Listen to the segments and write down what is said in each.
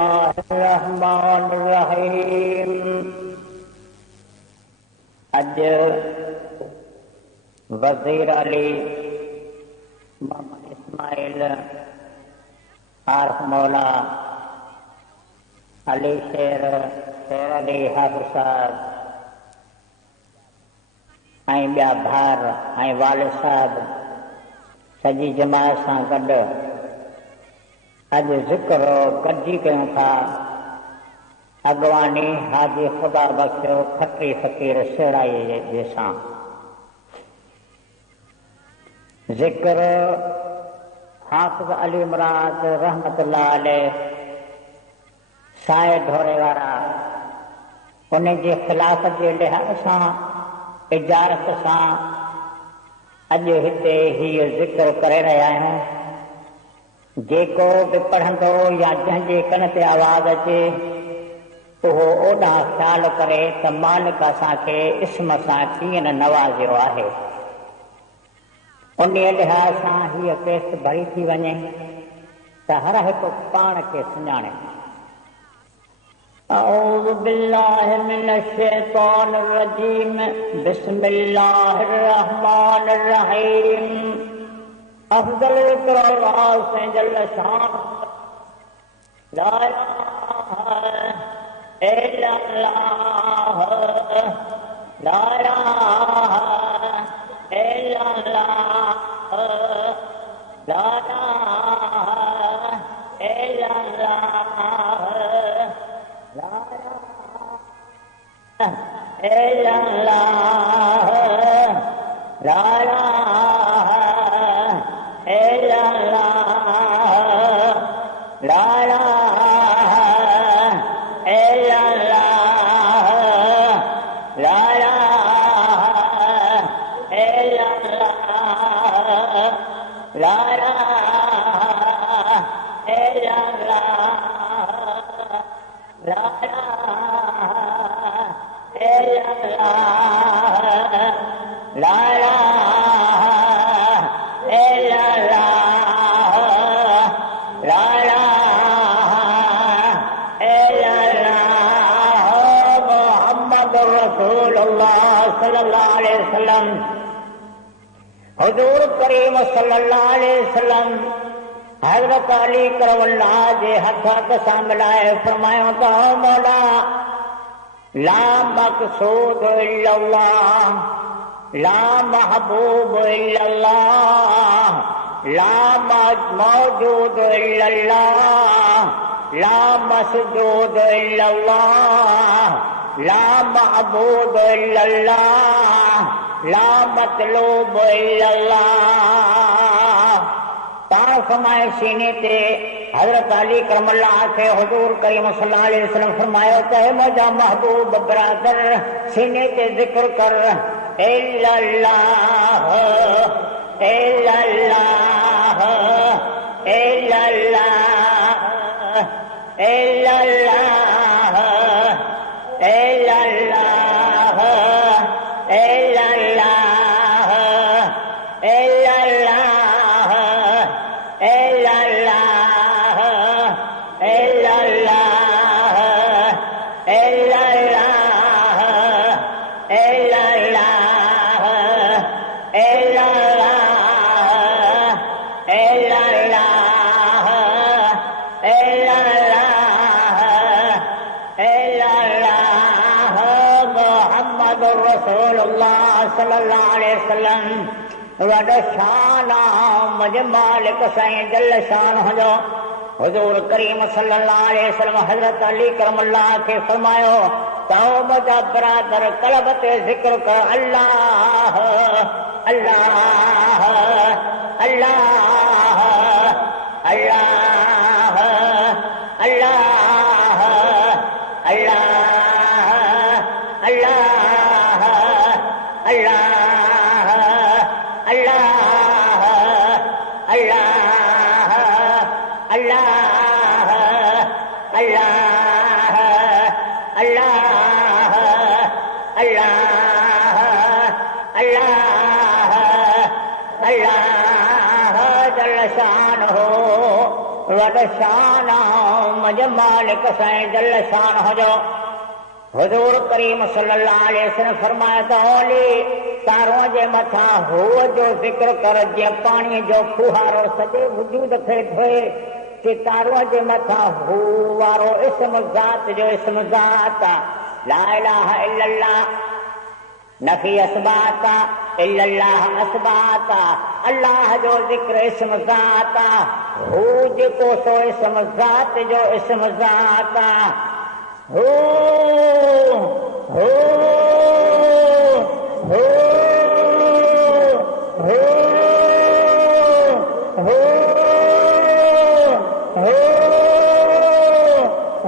बिस्मिल्लाहिर्रहमानिर्रहीम। अज वजीर अली मोहम्मद इस्माइल आरफ मौला अली शेर अली हाफ़िज़ साहब ऐं ॿिया भार ऐं वालिद साहब सॼी जमात सां गॾु अॼु ज़िक्र गॾिजी कयूं था अॻवानी हाजी ख़ुदा बख़्शियो खत्री फ़क़ीर सेड़ाईअ जे सां। ज़िक्र हाफ़िज़ अली मुराद रहमतुल्लाह अलैह साए ढोरे वारा उन जे ख़िलाफ़त जे लिहाज़ सां इजारत सां अॼु हिते हीअ ज़िक्र करे रहिया आहियूं। जेको बि पढ़ंदो या जंहिंजे कन ते आवाज़ अचे उहो ओॾां ख़्यालु करे त मालिक असांखे इस्म सां कीअं न नवाज़ियो आहे। उन लिहाज़ सां हीअ केस भरी थी वञे त हर हिकु पाण खे सुञाणे। अऊज़ु बिल्लाहि मिनश्शैतानिर रजीम। बिस्मिल्लाहिर रहमानिर रहीम। अफ़ज़ल ज़िक्र अल्लाह से जल्ल शान ला इलाहा इल्लल्लाह ला इलाहा इल्लल्लाह ला इलाहा इल्लल्लाह ला इलाहा इल्लल्लाह ला इलाहा ला इलाहा इल्लल्लाह ला इलाहा इल्लल्लाह ला इलाहा इल्लल्लाह ला इलाहा इल्लल्लाह ला हुजूर करीम सल्लल्लाहु अलैहि वसल्लम हज़रत अली करमल्लाह जे हथ सां मिलाए फरमायो त मौला ला मक़सूद इल्लल्लाह ला महबूब इल्लल्लाह ला मौजूद इल्लल्लाह ला मसजूद इल्लल्लाह ला मअबूद इल्लल्लाह ला मतलूब इल्लल्लाह। पाण फरमाए सीने ते हज़रत अली करमल्लाह खे हुजूर करीम सल्लल्लाहु अलैहि वसल्लम फरमायो त मुंहिंजा महबूब बरादर सीने ते ज़िक्र कर इल्लल्लाह इल्लल्लाह इल्लल्लाह इल्लल्लाह इल्लल्लाह इल्लल्लाह इल्लल्लाह इल्लल्लाह इल्लल्लाह इल्लल्लाह इल्लल्लाह इल्लल्लाह इल्लल्लाह इल्लल्लाह मुहम्मदुर रसूलुल्लाह सल्लल्लाहु अलैहि वसल्लम। वॾो शान मुंहिंजे मालिक साईं जल शान हुजो हुजूर करीम सल्लल्लाहु अलैहि वसल्लम हज़रत अली करमल्लाह खे फरमायो त मुंहिंजा बरादर क़ल्ब ते ज़िक्र कर अल्लाह अल्लाह अल्लाह अल्लाह अल्लाह अल्लाह अल्लाह अल्लाह अल्लाह अल्लाह अल्लाह अल्लाह अल्लाह अल्लाह अल्लाह अल्लाह जल शान हो वड शान मुझ मालिक साईं जल शान हो जो हुजूर करीम सल्लल्लाहु अलैहि वसल्लम फरमाया तो ओली तारों जे मथा हो जो जिक्र कर जे पानी जो फुहारो सजे वजूद खे धोए कि तारों जे मथा हो वारो इस्म ज़ात जो इस्म ज़ात ला इलाहा इल्लल्लाह नफी असबाता इल्लल्लाह असबाता अल्लाह जो जिक्र इस्म ज़ाता हो जेको सो इस्म ज़ात जो इस्म ज़ाता हो हो हो हो हो हो हो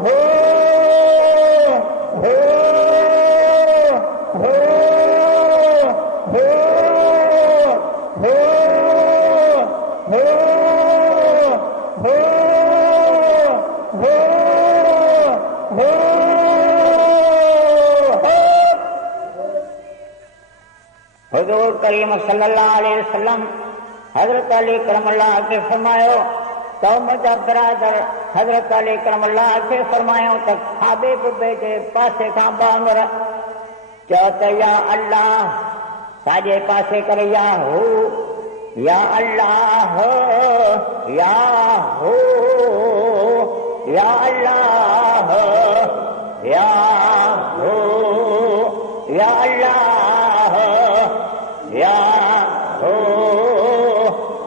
हुजूर करीम सल्लल्लाहु अलैहि वसल्लम हजरत अली करमल्लाह के फरमायो तो मुझा बिरादर हजरत अली करमल्लाह के फरमायो तो खाबे बुबे जे पासे खां बांगर चओ त या अल्लाह साजे पासे करे या हो या अल्लाह या हो या अल्लाह या हो या अल्लाह या हो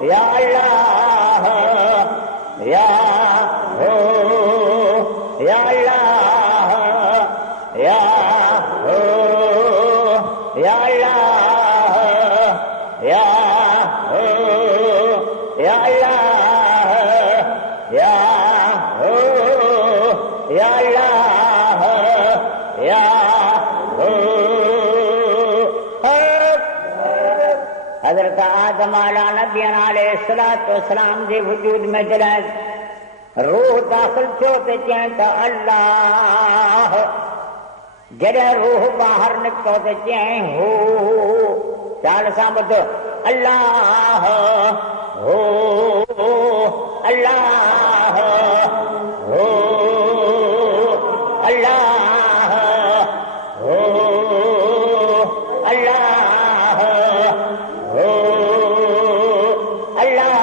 या अल्लाह या हो या अल्लाह या हो या अल्लाह या हो या अल्लाह या हो या अल्लाह या हो। हजरत आदम अलैहिस्सलातु वस्सलाम जे वजूद में जॾहिं रूह दाख़िल थियो त चयनि त अल्लाह जॾहिं रूह ॿाहिरि निकितो त चयईं हो चाल सां ॿुधो अल्लाह हो अल्लाह हो अल्लाह हो अल्लाह हो अल्लाह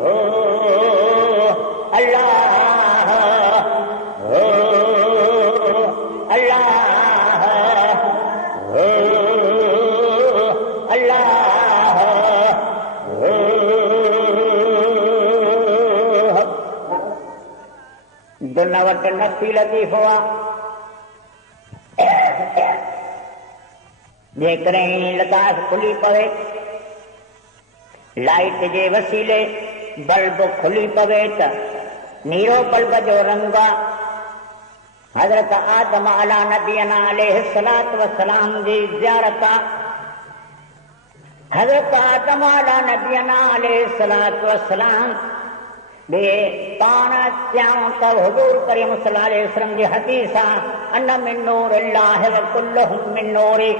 हो अल्लाह हो अल्लाह हो अल्लाह हो। दुनिया वट नफ़ी लतीफ़ हुआ जेकॾहिं लताफ़ खुली पवे लाइट जे वसीले बल्ब खुली पवे त नीरो बल्ब जो रंग हज़रत आदम अला नबीना अलैहिस्सलातु वस्सलाम जी ज़ियारत हज़रत आदम अला नबीना अलैहिस्सलातु वस्सलाम बे पाण चऊं त हुजूर करीम सल्लल्लाहु अलैहि वसल्लम जी हदीस अन मिन नूरिल्लाहि व कुल्लुहुम मिन नूरी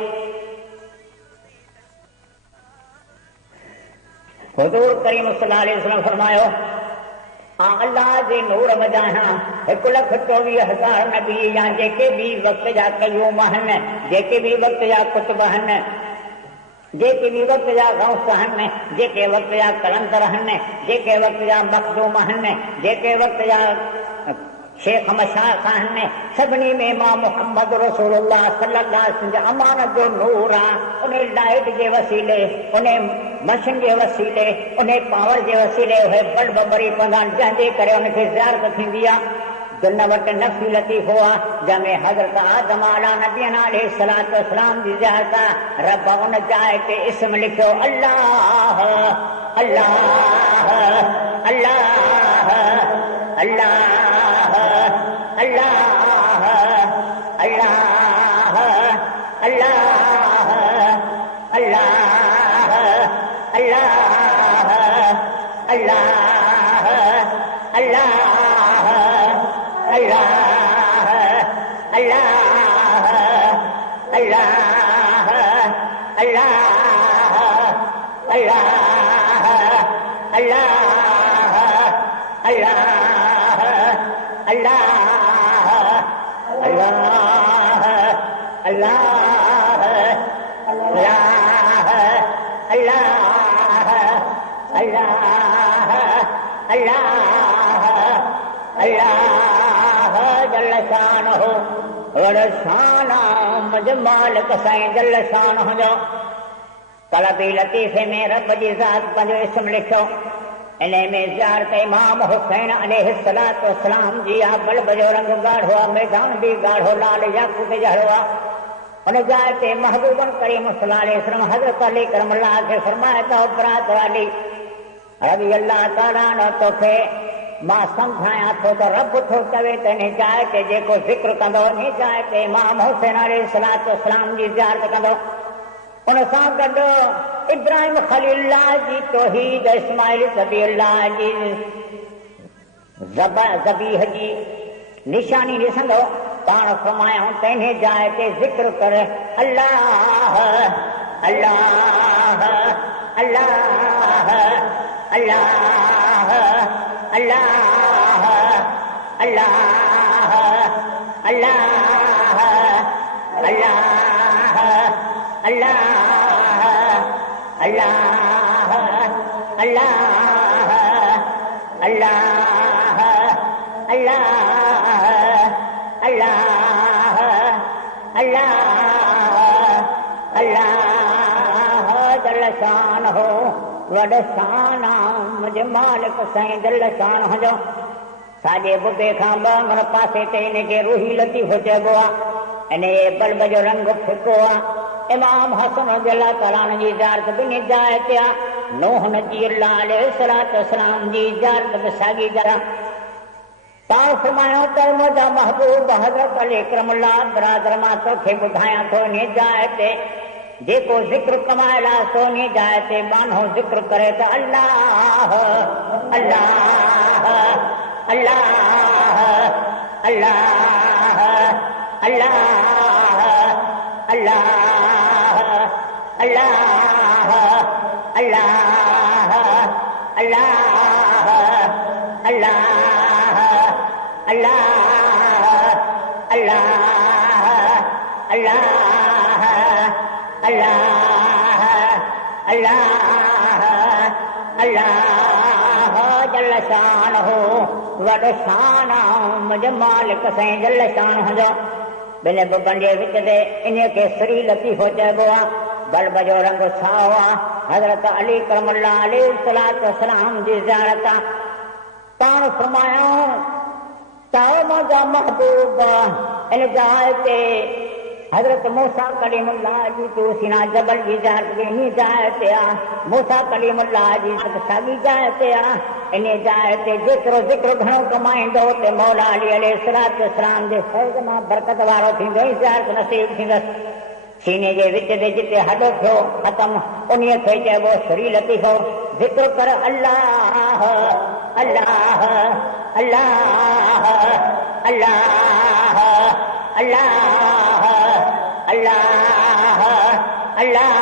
हुजूर करीम सल्लल्लाहु अलैहि वसल्लम फरमायो अल्लाह जे नूर मजाहां 1,24,000 नबी या जेके भी वक्त जा कयूम आहिनि जेके भी वक्त जा कुतुब आहिनि जेके भी वक्त जा गौस आहिनि जेके वक्त जा कलंदर आहिनि जेके वक्त जा मखदूम आहिनि जेके वक्त जा शेख मशाइख आहिनि सभिनी में मां मुहम्मद रसूलुल्लाह सल्लल्लाहु अलैहि वसल्लम अमानत जो नूर आहे उन लाइट जे वसीले उन मशीन जे वसीले उन पावर जे वसीले उहे बल्ब ॿरी पवंदा आहिनि जंहिंजे करे उनखे ज़ियारत थींदी आहे। दुनिया वटि नफ़ी लतीफ़ो आहे जंहिंमें हज़रत आदम अला नबीना अलैहिस्सलातु वस्सलाम जी ज़ियारत रब उन जाइ ते इस्म लिखियो अल्लाह अल्लाह अल्लाह अल्लाह अल्लाह अल्लाह अल्लाह अल्लाह अल्लाह अल्लाह अल्लाह अल्लाह अल्लाह अल्लाह अल्लाह अल्लाह अल्लाह अल्लाह अल्लाह अल्लाह अल्लाह अल्लाह अल्लाह अल्लाह अल्लाह अल्लाह जल शानहु वड़ शाना मुझ मालिक साईं जल शानहु जो तलबी लतीफ़े में रब जी ज़ात पंहिंजो इस्म लिखियो। इन में ज़ियारत इमाम हुसैन अलैहिस्सलातु वस्सलाम जी आहे। बल्ब जो रंग ॻाढ़ो आहे, मैदान बि ॻाढ़ो लाल याक़ूत जहिड़ो आहे। उन जाइ ते महबूबन करीम सल्लल्लाहु अलैहि वसल्लम हज़रत अली करमल्लाह खे फरमाए थो, बरादर अली रज़ी अल्लाह ताला अन्हु तोखे मां सम्झायां थो त रब थो चवे त इन जाइ ते जेको ज़िक्र कंदो, इन जाइ ते इमाम हुसैन अलैहिस्सलातु वस्सलाम जी ज़ियारत कंदो। उन सां गॾु इब्राहिम खलीलुल्लाह जी तौहीद, इस्माइल ज़बीहुल्लाह जी ज़बीह जी निशानी ॾिसंदो। पाण फरमायूं त इन जाइ ते ज़िक्र कर अल्लाह अल्लाह अल्लाह अल्लाह अल्लाह अल्लाह अल्लाह अल्लाह अल्लाह अल्लाह अल्लाह अल्लाह अल्लाह अल्लाह अल्लाह जल शानहु वॾ शान मुंहिंजे मालिक साईं जल शानहु जो। साॼे बुबे खां ॿ अंगण पासे ते इनखे रूही लतीफ़ो चइबो आहे। इन बल्ब जो रंग फिको आहे। इमाम हसन रज़ियल्लाहु ताला अन्हु जी ज़ियारत ॿिन्ही जाइ ते आहे। नूह नबी अलैहिस्सलातु वस्सलाम जी ज़ियारत बि साॻी तरह। पाण फरमायो त मुंहिंजा महबूब हज़रत अली करमुल्लाह बरादर मां तोखे ॿुधायां थो, इन जाइ ते जेको ज़िक्र कमायल आहे सो इन जाइ ते बानो ज़िक्र करे त अल्लाह अल्लाह अल्लाह अल्लाह अल्लाह अल्लाह अल्लाह अल्लाह अल्लाह अल्लाह अल्लाह अल्लाह अल्लाह अल्लाह अल्लाह जल शानहु वॾ शान मुंहिंजे मालिक साईं जल शानहु जो। ॿिनि बुबनि जे विच ते इन खे सरी लतीफ़ो चइबो आहे। बल्ब जो रंग साओ आहे। हज़रत अली करमुल्लाह अलैहिस्सलातु वस्सलाम जी ज़ियारत आहे। पाण फरमायूं त मुंहिंजा महबूब इन जाइ ते हज़रत मूसा कलीमुल्लाह जी तूसीना जबल जी ज़ियारत इन जाइ ते आहे। मूसा कलीमुल्लाह जी साॻी जाइ ते आहे। इन जाइ ते जेतिरो ज़िक्र घणो कमाईंदो ते मौला अली अलैहिस्सलातु वस्सलाम जे फैज़ मां बरकत वारो थींदो, ज़ियारत नसीब थींदसि। सीने जे विच ते जिते हॾ थियो ख़तम उन खे चइबो सरी लतीफ़ो। ज़िक्र कर अल्लाह अल्लाह अल्लाह अल्लाह अल्लाह अल्लाह अल्लाह अल्लाह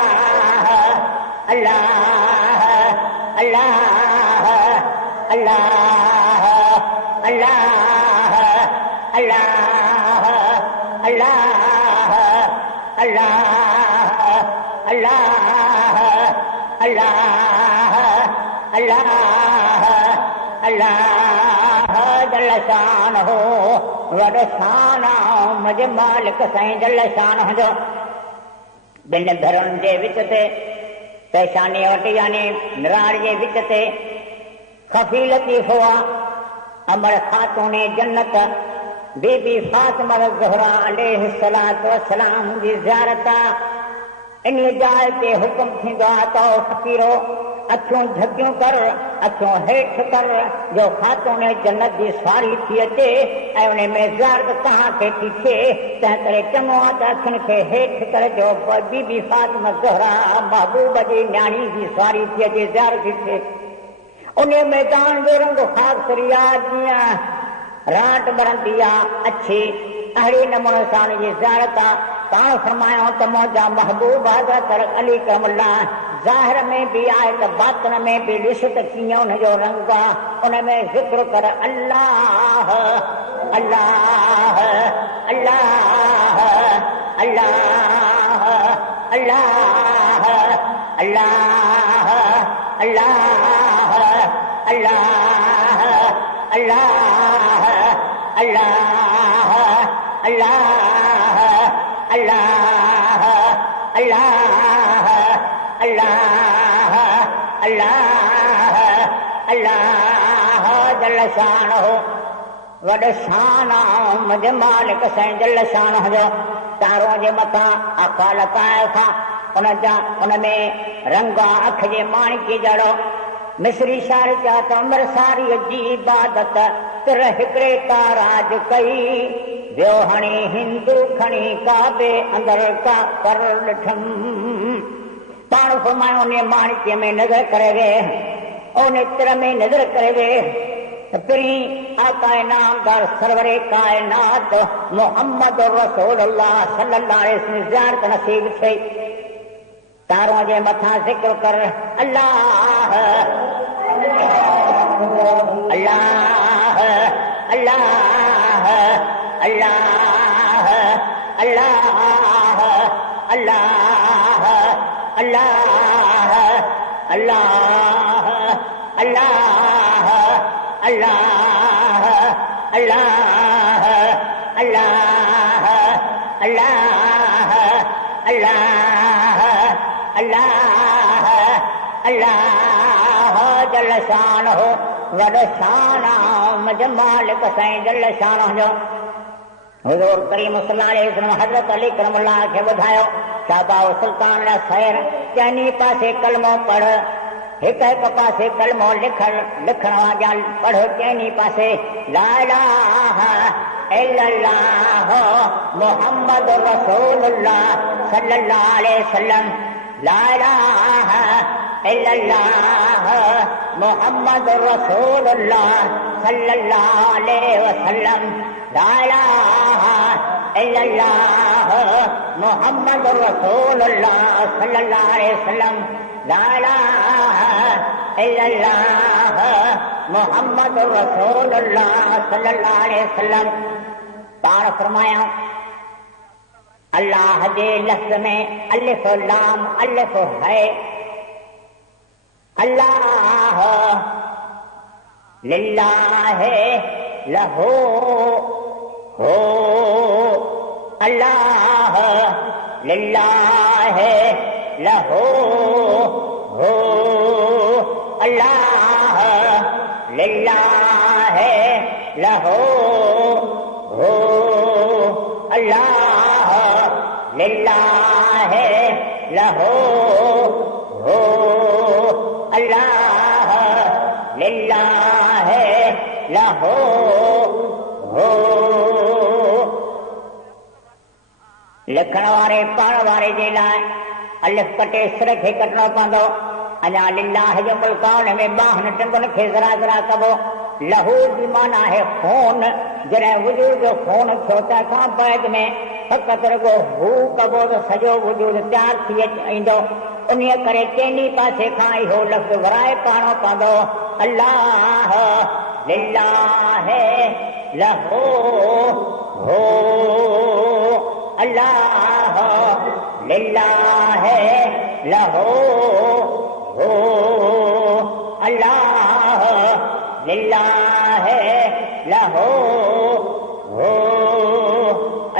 अल्लाह अल्लाह अल्लाह अल्लाह अल्लाह अल्लाह अल्लाह अल्लाह अल्लाह अल्लाह जल शानहु वॾ शान मुंहिंजे मालिक साईं जल शानहु जो। ॿिनि धरनि जे विच ते पेशानी वटि यानी निरार जे विच ते ख़फ़ी लतीफ़ो आहे। अमर ख़ातून जन्नत बीबी फातिमा ज़हरा अलैहिस्सलातु वस्सलाम जी ज़ियारत आहे। इन जाइ ते हुकुम थींदो आहे त ओ फ़क़ीरो अखियूं झकियूं कर, अखियूं हेठि कर, जो ख़ातून जन्नत जी सवारी थी अचे ऐं उन में ज़ियारत तव्हांखे थी थिए। तंहिं करे चङो आहे त अखियुनि खे हेठि कर, जो बीबी फातिमा ज़हरा महबूब जी न्याणी जी सवारी थी अचे, ज़ियारत थी थिए। उन मैदान जो रंग ख़ासि आहे, जीअं राट बरंदी आहे अच्छी, अहिड़े नमूने सां जी ज़ियारत आहे। पाण फरमायो त मुंहिंजा महबूब हज़रत अली करमुल्लाह ज़ाहिर में भी आहे त बातिन में बि ॾिस त कीअं उनजो रंग आहे उन में ज़िक्र कर अल्लाह अल्लाह अल्लाह अल्लाह अल्लाह अल्लाह अल्लाह अल्लाह अल्लाह अल्लाह अल्लाह अल्लाह अल्लाह अल्लाह अल्लाह अल्लाह जल शान हो वॾ शान मुंहिंजे मालिक साईं जल शान जो तारों जे मथां आका लकाए था उन में रंग अख जे माणिके जहिड़ो मिस्री शार जा त मिरसारीअ जी इबादत तिर हिकिड़े का राज कई ॿियो हणी हिंदू खणी काबे अंदर का कर ॾिठम पाण फरमायो उन माणिके में नज़र करे वे उन तिर में नज़र करे वे पहिरीं आका इनामदार सरवरे कायनात मोहम्मद रसूलुल्लाह सल्लल्लाहु अलैहि वसल्लम ज़ियारत नसीब थी तारों जे मथां ज़िक्र कर अल्लाह अल्लाह अल्लाह अल्लाह अल्लाह अल्लाह अल्लाह अल्लाह अल्लाह अल्लाह अल्लाह अल्लाह अल्लाह अल्लाह अल्लाह अल्लाह जल शान हो वॾ शान मुंहिंजे मालिक साईं जल शान जो हुज़ूर करीम सल्लल्लाहु अलैहि वसल्लम हज़रत अली करमुल्लाह खे ॿुधायो शाबाओ सुल्तान सैर चइनी पासे कलमो पढ़ हिक हिक पासे कलमो लिखण वारा पढ़ो चइनी पासे ला इलाहा इल्लल्लाह मुहम्मद रसूलुल्लाह सल्लल्लाहु अलैहि वसल्लम ला इलाहा इल्लल्लाह मुहम्मद रसूलुल्लाह सल्लल्लाहु अलैहि वसल्लम ला इलाहा इल्लल्लाह मुहम्मद रसूलुल्लाह सल्लल्लाहु अलैहि वसल्लम ला इलाहा इल्लल्लाह मुहम्मद रसूलुल्लाह सल्लल्लाहु अलैहि वसल्लम पाण फरमाया अल्लाह जे लफ्ज़ में अलिफ लाम अलिफ है अल्लाह लिल्लाह लहू हो अल्लाह लिल्लाह लहू हो अल्लाह लिल्लाह लहू हो अल्लाह लिल्लाह लहू हो अल्लाह लिल्लाह लहू हो लिखण वारे पढ़ण वारे जे लाइ अलिफ कटे सिर खे कटणो पवंदो अञा लिल्लाह जो मुल्क हुन में बाहन टंगुनि खे ज़रा ज़रा कबो लहू जी माना है खून जॾहिं वजूद जो खून थियो तंहिंखां बैद में फ़क़ति रुगो हू कबो त सॼो वजूद तयारु थी ईंदो उन करे चइनी पासे खां इहो लफ़्ज़ वराए पाणो पवंदो अल्लाह लिल्लाह लहू हो अल्लाह लिल्लाह लहू हो अल्लाह लिल्लाह लहू हो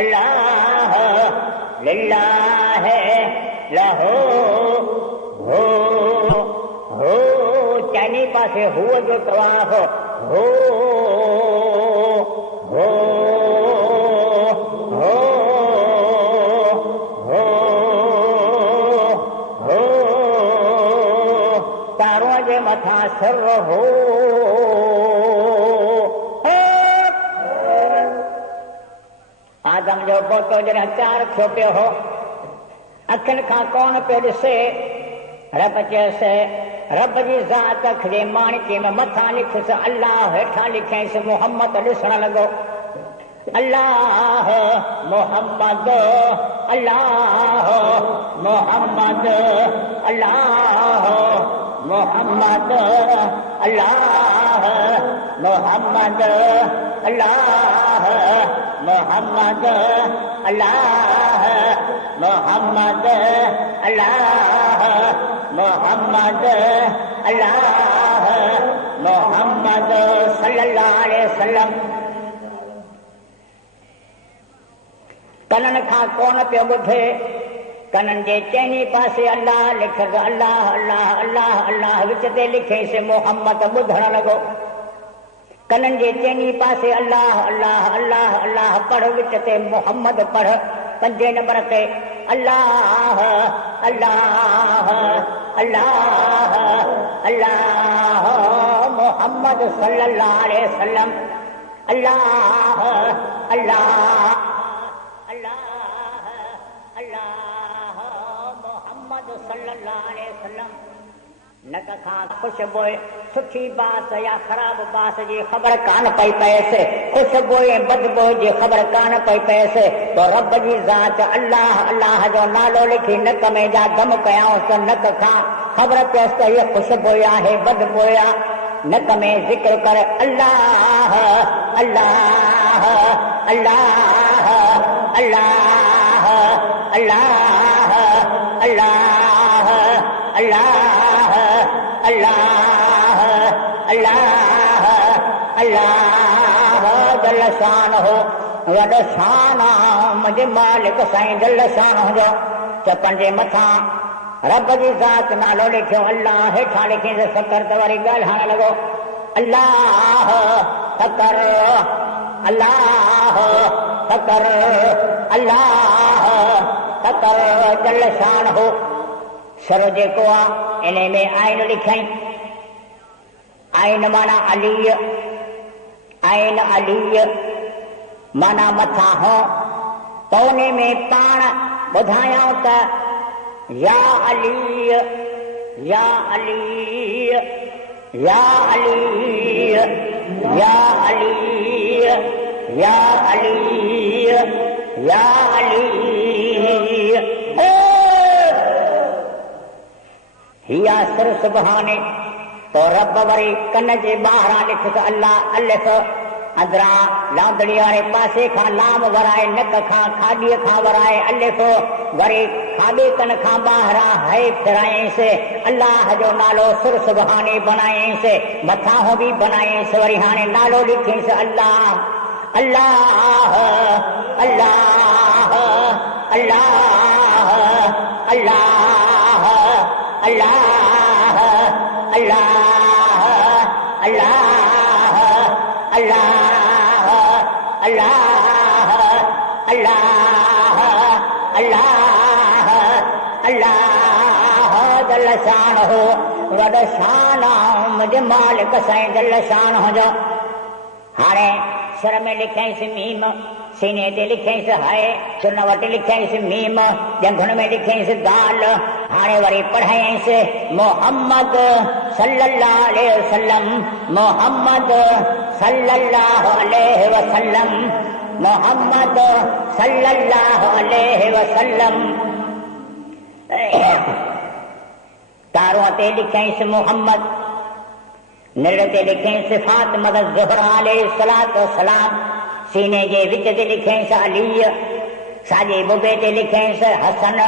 अल्लाह लिल्लाह लहू हो चइनी पासे हुअ जो तवाफ़ हो मथां सिर हो आदम जो पोतो जॾहिं तयारु थियो पियो हो अखियुनि खां कोन पियो ॾिसे रब चयसि रब जी ज़ात अख जे माणिके में मथां लिखियुसि अल्लाह हेठां लिखियसि मोहम्मद ॾिसण लॻो अल्लाह मोहम्मद अल्लाह मोहम्मद अल्लाह मोहम्मद अल्लाह मोहम्मद अल्लाह मोहम्मद अल्लाह मोहम्मद अल्लाह मोहम्मद अल्लाह मोहम्मद सल्लल्लाहु अलैहि वसल्लम। कननि खां कोन पियो ॿुधे, कननि जे चइनी पासे अल्लाह लिखियसि अल्लाह अल्लाह अल्लाह अल्लाह, विच ते लिखियसि मोहम्मद ॿुधण लॻो। कननि जे चइनी पासे अल्लाह अल्लाह अल्लाह अल्लाह पढ़, विच ते मोहम्मद पढ़। पंजे नंबर ते अल्लाह अल्लाह अल्लाह अल्लाह मोहम्मद सल्लल्लाहु अलैहि वसल्लम। अल्लाह अल्लाह सल्लल्लाहु अलैहि वसल्लम। नक खां खुशबू सुठी बात या ख़राब बात जी ख़बर कान पई पएसि, खुशबू ऐं बदबू जी ख़बर कान पई पएसि, तो रब जी ज़ात अल्लाह अल्लाह जो नालो लिखी नक में जा दम कयाऊं त नक खां ख़बर पियसि त हीअ खुशबू आहे बदबू आहे। नक में ज़िक्र कर अल्लाह अल्लाह अल्लाह अल्लाह अल्लाह अल्लाह अल्लाह अल्लाह अल्लाह अल्लाह जल शान हो वॾ शान मुंहिंजे मालिक साईं जल शान जो। चपनि जे मथां रब जी ज़ात नालो लिखियो अल्लाह, हेठां लिखियसि फ़कर त वरी ॻाल्हाइण लॻो अल्लाह फ़कर अल्लाह फ़कर अल्लाह फ़कर जल शान हो। सर जेको आहे इन में आइन लिखियईं, आइन माना अली, आइन अली माना मथां हो, त उन में पाण ॿुधायूं त या अली या अली या अली या अली या अली या अली हिया सिर सुबहाने। तो रब वरी कन जे ॿाहिरां लिखियसि अल्लाह अलिफ, अंदरां लांदड़ी वारे पासे खां लाम वराए, नक खां खाॾीअ खां वराए अलिफ, वरी खाॿे कन खां ॿाहिरां है फिरायईंसि, अल्लाह जो नालो सिर सुबहाने बनायईंसि, मथां हो बि बनायईंसि, वरी हाणे नालो लिखियईंसि अल्लाह अल्लाह अल्लाह अल्लाह अल्लाह अल्लाह अल्लाह अल्लाह अल्लाह अल्लाह अल्लाह अल्लाह अल्लाह जल शान हो वॾ शान मुंहिंजे मालिक साईं जल शान जो। हाणे सिर में लिखियईंसि मीम, सीने ते लिखियईंसि हाय, चुन वटि लिखियईंसि मीम, जंघुन में लिखियईंसि दाल। हाणे वरी पढ़ायईंसि मोहम्मद सल्लल्लाहु अलैहि वसल्लम, मोहम्मद सल्लल्लाहु अलैहि वसल्लम, मोहम्मद सल्लल्लाहु अलैहि वसल्लम। तारूं ते लिखियईंसि मोहम्मद, निड़ ते लिखियईंसि फातिमा ज़हरा अलैहि सलातो वसलाम, सीने जे विच ते लिखियईंसि अली, साॼे बुबे ते लिखियईंसि हसन,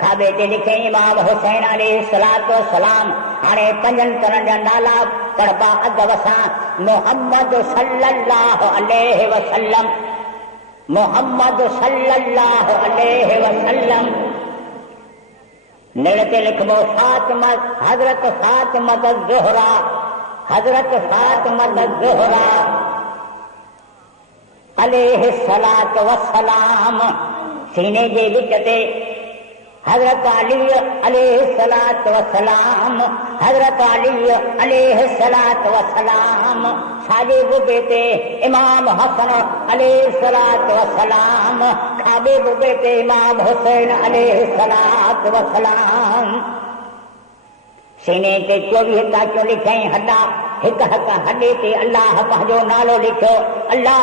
खाॿे ते लिखियईं इमाम हुसैन अलैहि सलातो वसलाम। हाणे पंजनि तरहनि जा नाला पढ़बा अदब सां, मोहम्मद सल्लल्लाहु अलैहि वसल्लम, मोहम्मद सल्लल्लाहु अलैहि वसल्लम। निड़ ते लिखबो फातिमा, हज़रत फातिमा ज़हरा, हज़रत फातिमा ज़हरा अलैहि सलातो वसलाम। सीने जे विच ते हज़रत अली अलैहि सलातो वसलाम, हज़रत अली अलैहि सलातो वसलाम। साॼे बुबे ते इमाम हसन अलैहि सलातो वसलाम, खाॿे बुबे ते इमाम हुसैन अलैहि सलातो वसलाम। सीने ते 24 ताकियूं लिखियईं हॾा, हिक हिक हॾे ते अल्लाह पंहिंजो नालो लिखियो अल्लाह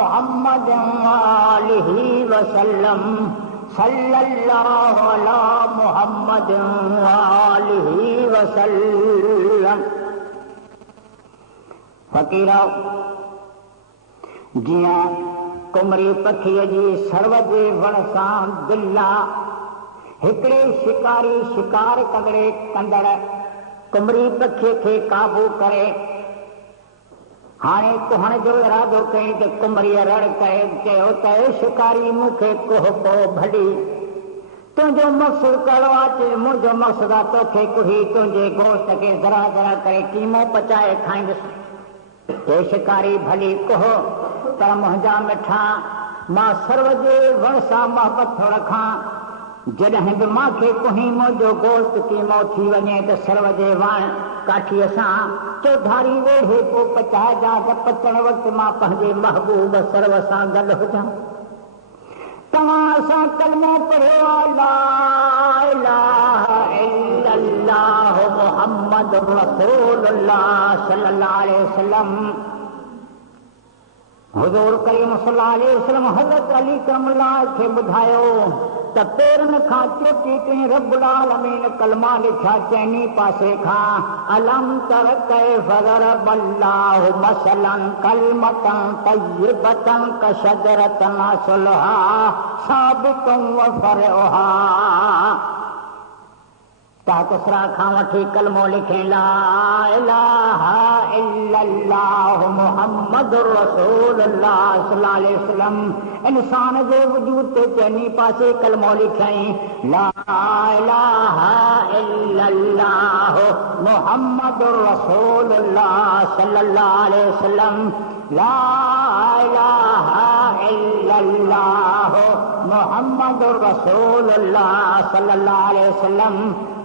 मुहम्मद आलिहि वसल्लम सल्लल्लाहु अला मुहम्मद आलिहि वसल्लम। फ़क़ीरो जियां कुमरी पखीअ जी सर्व जे वण सां दिला हिकिड़े शिकारी शिकार कंदड़ कुमरी पखीअ खे काबू करे हाणे कुहण जो इरादो कई त कुमरीअ रड़ करे चयो त शिकारी मूंखे कुह पोइ भली तुंहिंजो मक़सदु कहिड़ो आहे? मुंहिंजो मक़सदु आहे तोखे कुही तुंहिंजे गोश्त खे ज़रा ज़रा करे कीमो पचाए खाईंदुसि। हे शिकारी भली कुह पर मुंहिंजा मिठा मां सर्व जे वण सां मोहबत थो रखां। जॾहिं बि मूंखे कुही मुंहिंजो गोश्त कीमो थी वञे त सर्व जे वण काठीअ सां चौधारी वेढ़े पोइ पचाइजां त पचण वक़्तु मां पंहिंजे महबूब सर्व सां गॾु हुजां। तव्हां असां कलमो पढ़ियो ला इलाहा इल्लल्लाह मुहम्मद रसूलुल्लाह सल्लल्लाहु अलैहि वसल्लम। हुज़ूर करीम सल्लल्लाहु अलैहि वसल्लम हज़रत अली करमुल्लाह खे ॿुधायो त पेरनि खां चोटी ताईं रब्बुल आलमीन कलमा लिखिया चइनी पासे खां अलम तर कैफ़ ज़रबल्लाहु मसलन कलमतन तय्यबतन कशजरतन असलहा साबितुन व फरउहा। ताकसरा खां वठी कलमो लिखे ला इलाहा इल्लल्लाह मुहम्मदुर रसूलुल्लाह सल्लल्लाहु अलैहि वसल्लम। इंसान जे वजूद ते चइनी पासे कलमो लिखाई ला इलाहा इल्लल्लाह मुहम्मदुर रसूलुल्लाह सल्लल्लाहु अलैहि वसल्लम। ला इलाहा इल्लल्लाह मुहम्मदुर रसूलुल्लाह सल्लल्लाहु अलैहि वसल्लम।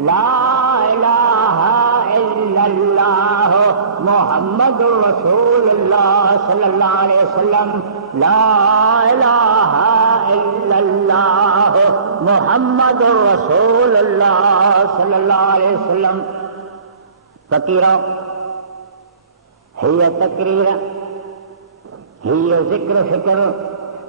ला इलाहा इल्लल्लाह मुहम्मदुर रसूलुल्लाह सल्लल्लाहु अलैहि वसल्लम। ला इलाहा इल्लल्लाह मुहम्मदुर रसूलुल्लाह सल्लल्लाहु अलैहि वसल्लम। फ़क़ीरो हीअ तक़रीर हीअ ज़िक्र फ़िक्र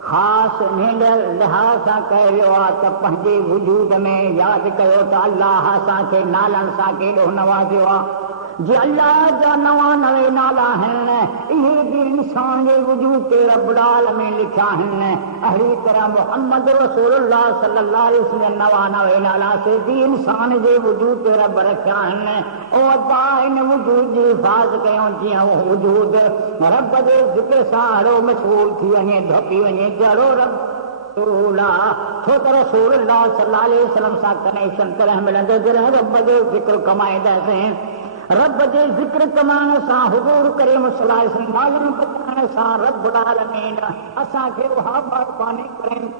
ख़ासि इन लिहाज़ सां कयो वियो आहे त पंहिंजे वजूद में यादि कयो त अल्लाह असांखे नालनि सां केॾो नवाज़ियो आहे। जे अल्लाह जा 99 नाला आहिनि इहे बि इंसान जे वजूद ते रब्बुल आलमीन लिखिया आहिनि। अहिड़ी तरह मुहम्मद रसूलुल्लाह सल्लल्लाहु अलैहि वसल्लम 99 नाला से बि इंसान जे वजूद ते रब रखिया आहिनि। ओ अदा इन वजूद जी हिफ़ाज़ कयूं जीअं उहो वजूद रब जे ज़िक्र सां अहिड़ो मशहूर थी वञे धोपी वञे जहिड़ो रब छो त रसूलुल्लाह सल्लल्लाहु अलैहि वसल्लम सां कनेक्शन तॾहिं मिलंदो जॾहिं रब जो ज़िक्र कमाईंदासीं। रब जे ज़िक्र कमाइण सां हुज़ूर करीम सल्लल्लाहु अलैहि वसल्लम नालनि बचाइण सां रब्बुल आलमीन असांखे उहा महिरबानी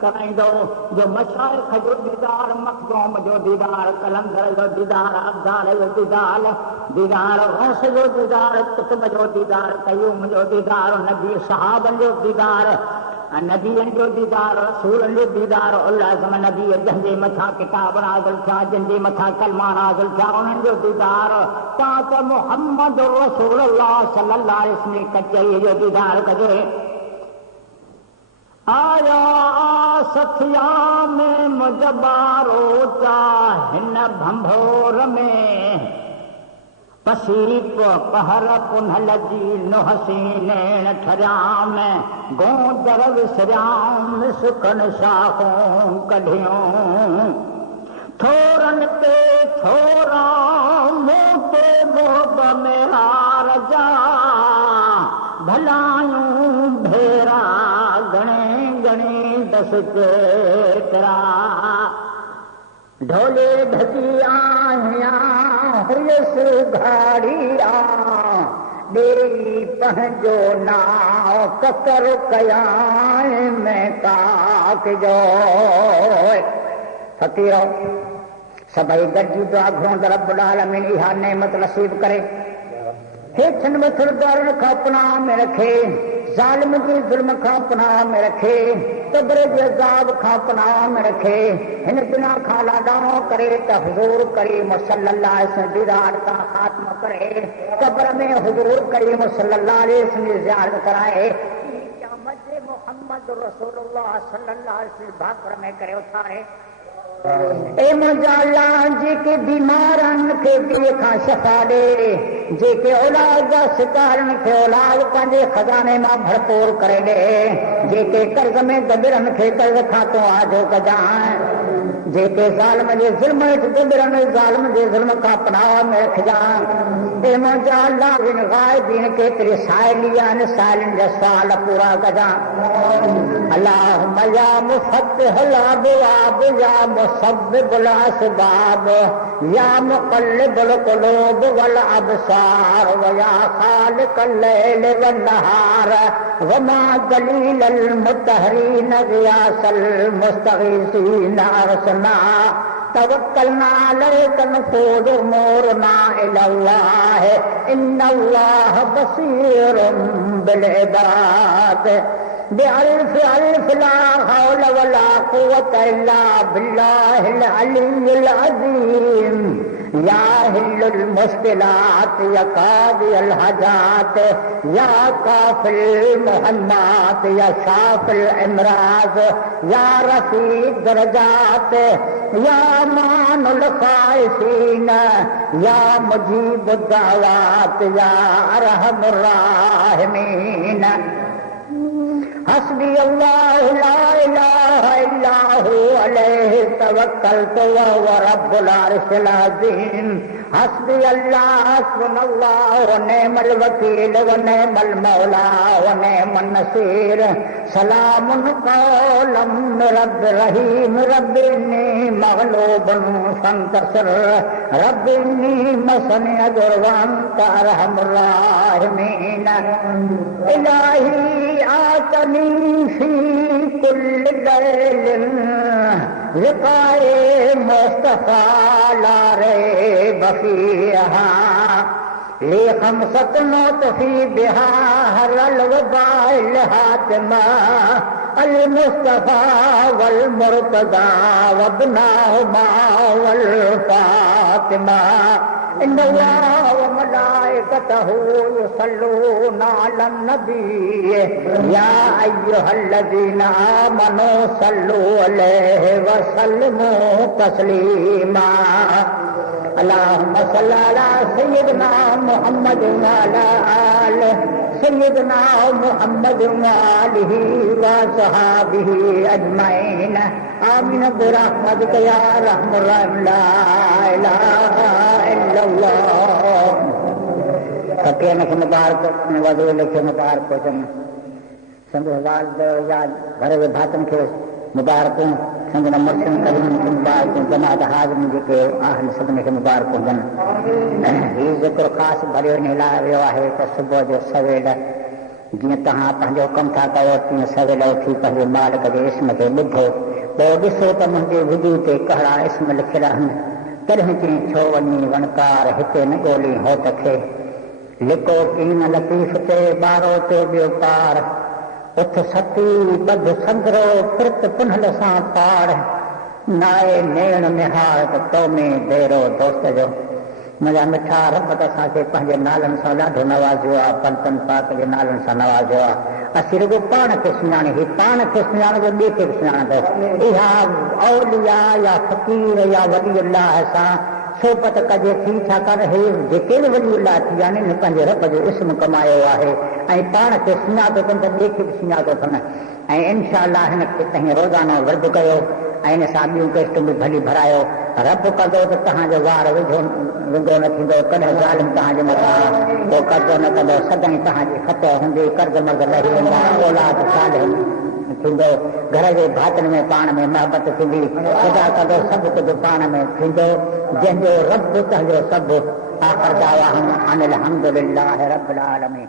कराईंदो जो मशाइख़ जो दीदार मखदूम जो दीदार कलंदर जो दीदार अब्दाल जो दीदार गौस जो दीदार कुतुब जो दीदार क़य्यूम जो दीदार नबी सहाबनि जो दीदार नबीअनि जो दीदार रसूलनि जो दीदार उल्लाज़म नबी जंहिंजे मथां किताब नाज़िल थिया जंहिंजे मथां कलमा नाज़िल थिया उन्हनि जो दीदार तव्हां त मुहम्मद रसूलुल्लाह सल्लल्लाहु अलैहि वसल्लम कचहरीअ जो दीदार कजो। आया सथिया में मुजबारो चा हिन भंभोर में पसीप पहर पुनल जी नुहसीन ठरियाम गोदर विसरियाम सुखन शाखों कढियों थोरन ते थोरा मुँह ते मोहब में हार जा भलायूं भेरा गणे गणे दस केतरा ढोले ढकी आहिया हुयसि घाड़िया देवी पंहिंजो नाव ककर कयां में काक जो। फ़क़ीरो सभई गॾिजी दुआ घुरूं त रब्बुल आलमीन इहा नेमत नसीब करे हेठनि मथुर दौरनि खां पनाह में रखे ज़ालिम जी ज़ुल्म खां पनाह में रखे कब्र जे अज़ाब खां पनाह में रखे हिन बिना खां लाॾाणो करे त हुज़ूर करीम सल्लल्लाहु अलैहि वसल्लम दीदार सां ख़ात्मो करे कब्र में हुज़ूर करीम सल्लल्लाहु अलैहि वसल्लम जी ज़ियारत कराए मोहम्मद रसूलुल्लाह सल्लल्लाहु अलैहि वसल्लम भाकुर में करे उथारे ए मुंहिंजा अल्लाह जेके बीमारनि खे दिए खां शफ़ा ॾे, जेके औलाद जा शिकारनि खे औलाद पंहिंजे खज़ाने मां भरपूर करे ॾे, जेके कर्ज़ में दॿिरनि खे कर्ज़ खां तूं आजो कजांइ, जेके ज़ालिम जे ज़ुल्म हेठि दॿिरनि ज़ालिम जे ज़ुल्म खां पनाह में रखजांइ। ए मुंहिंजा अल्लाह जिन ग़ाइबीन केतिरी साहेली आहिनि साहेलियुनि जा सुवाल पूरा कजांइ। अल्लाहुम्मा या मुफ़त्तिहल अबवाब या मुसब्बिबुल असबाब या मुक़ल्लिबुल क़ुलूब वल अबसार व या ख़ालिक़ल लैल वन नहार व मा दलीलल मुतहरीन ग़ियासल मुस्तगीसीन अरसना तवक्कलना अलैका नफूज़ उमूरना इलल्लाह इन्नल्लाह बसीरुम बिल इबाद बेअल्फ अल्फ ला हौल वला कुव्वता इल्ला बिल्लाहिल अलिय्यिल अज़ीम या हिल्लुल मुश्किलात या कादियल हजात या काफिल मुहम्मद या शाफिल इमराज या रफी दरजात या मानुल खाइफीन या मुजीब दावात या अरहमुर राहिमीन। हस्बी अल्लाह ला इलाहा इल्ला हु अलैहि तवक्कलतु व हुवा रब्बुल अर्शिल अज़ीम। हस्बी अल्लाह हस्बुनल्लाह व निअमल वकील व निअमल मौला व निअमन नसीर। सलामुन कौलन मिन रब्बिर रहीम। रब्बि इन्नी मग़लूबुन फंतसिर। रब्बि इन्नी मसनी अज़र व अंत अरहमुर राहिमीन। इलाही आतनी फी कुल्ल लैलिन लिक़ाए मुस्तफ़ा ला रैब फ़ीहा ली ख़म्सत मौत फी बिहा हरल वबाइल हातिमा अल मुस्तफ़ा वल मुर्तज़ा वब्नाहुमा वल फ़ातिमा। इन्नल्लाह व मलाइकतहु युसल्लूना अलन नबी या अय्युहल्लज़ीना आमनू सल्लू अलैहि व सल्लिमू तस्लीमा। अल्लाहुम्मा सल्लि अला सय्यिदिना मुहम्मद व अला आलि सय्यिदिना मुहम्मद व आलिहि व सहाबिहि अजमईन। आमीन बिरहमतिका या रहमुर रहीम। ला इलाहा इल्लल्लाह। फकीरन खे मुबारक वज़ीर खे मुबारक हुजनि, संदसि वालिद या घर जे भातियुनि खे मुबारकूं, संदसि मुर्शिदनि करीमनि खे मुबारकूं, जमात हाज़िरीन जेके आहिनि सभिनी खे मुबारक हुजनि। हीउ ज़िक्र ख़ासि भरियो इन लाइ वियो आहे त सुबुह जो सवेल जीअं तव्हां पंहिंजो कमु था कयो तीअं सवेल उथी पंहिंजे मालिक जे इस्म खे ॿुधो। पोइ ॾिसो त मुंहिंजे वजूद ते कहिड़ा इस्म लिखियल आहिनि। कॾहिं चई छो वञी वणकार हिते न ॻोल्ही होत खे। लिको कीन लतीफ़ ते ॿारो ते ॿियो पार उथ सती ॿध संदरो फिरत पुनल सां पार नाए नेण निहार त तो में बेरो दोस्त जो। मुंहिंजा मिठा रब त असांखे पंहिंजे नालनि सां ॾाढो नवाज़ियो आहे, पंतनि पाक जे नालनि सां नवाज़ियो आहे। असीं रुॻो पाण खे सुञाणे, ही पाण खे सुञाणंदो ॿिए खे बि सुञाणंदो। इहा औलिया या फ़क़ीर या वली अल्लाह सां सोबत कजे थी, छाकाणि हे जेके बि वली अल्लाह थी विया आहिनि पंहिंजे रब जो इस्म कमायो आहे ऐं पाण खे सुञातो अथनि त ॿिए खे बि सुञातो अथनि। ऐं इनशा अल्लाह हिन खे तव्हां रोज़ानो वर्द कयो ऐं हिन सां ॿियूं टेस्ट बि भली भरायो। रब कंदो त तव्हांजो वार विझो विंगो न थींदो, कॾहिं ज़ालिम तव्हांजे मथां को कर्ज़ो न कंदो, सदाईं तव्हांजी ख़त हूंदी, कर्ज़ मर्ज़ लही वेंदा, औलाद सालिह थींदो, घर जे भातियुनि में पाण में महबत थींदी, ख़ुदा कंदो सभु कुझु पाण में थींदो। जंहिंजो रब तंहिंजो सभु। आख़िर दावाहुम अनिल हम्दुलिल्लाहि रब्बिल आलमीन।